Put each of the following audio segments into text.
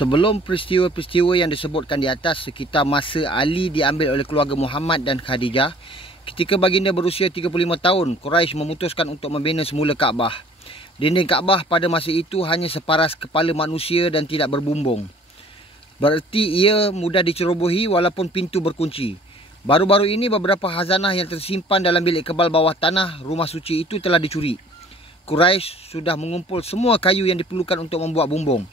Sebelum peristiwa-peristiwa yang disebutkan di atas, sekitar masa Ali diambil oleh keluarga Muhammad dan Khadijah, ketika baginda berusia 35 tahun, Quraisy memutuskan untuk membina semula Kaabah. Dinding Kaabah pada masa itu hanya separas kepala manusia dan tidak berbumbung. Bererti ia mudah dicerobohi walaupun pintu berkunci. Baru-baru ini beberapa khazanah yang tersimpan dalam bilik kebal bawah tanah rumah suci itu telah dicuri. Quraisy sudah mengumpul semua kayu yang diperlukan untuk membuat bumbung.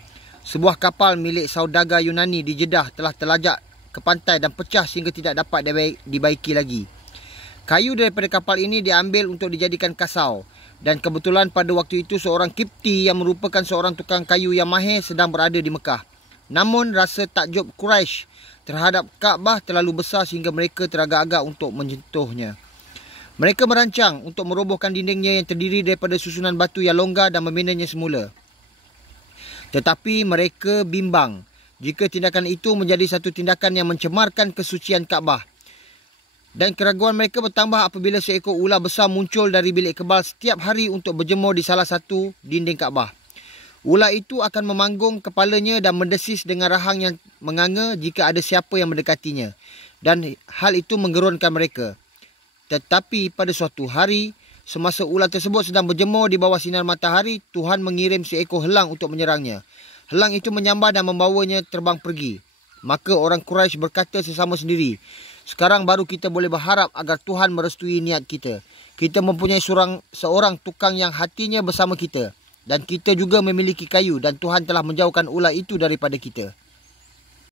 Sebuah kapal milik saudagar Yunani di Jeddah telah terlajak ke pantai dan pecah sehingga tidak dapat dibaiki lagi. Kayu daripada kapal ini diambil untuk dijadikan kasau. Dan kebetulan pada waktu itu seorang Kipti yang merupakan seorang tukang kayu yang mahir sedang berada di Mekah. Namun rasa takjub Quraisy terhadap Kaabah terlalu besar sehingga mereka teragak-agak untuk menyentuhnya. Mereka merancang untuk merobohkan dindingnya yang terdiri daripada susunan batu yang longgar dan membinanya semula. Tetapi mereka bimbang jika tindakan itu menjadi satu tindakan yang mencemarkan kesucian Kaabah. Dan keraguan mereka bertambah apabila seekor ular besar muncul dari bilik kebal setiap hari untuk berjemur di salah satu dinding Kaabah. Ular itu akan memanggung kepalanya dan mendesis dengan rahang yang menganga jika ada siapa yang mendekatinya. Dan hal itu menggerunkan mereka. Tetapi pada suatu hari, semasa ular tersebut sedang berjemur di bawah sinar matahari, Tuhan mengirim seekor helang untuk menyerangnya. Helang itu menyambar dan membawanya terbang pergi. Maka orang Quraisy berkata sesama sendiri, sekarang baru kita boleh berharap agar Tuhan merestui niat kita. Kita mempunyai seorang tukang yang hatinya bersama kita. Dan kita juga memiliki kayu dan Tuhan telah menjauhkan ular itu daripada kita.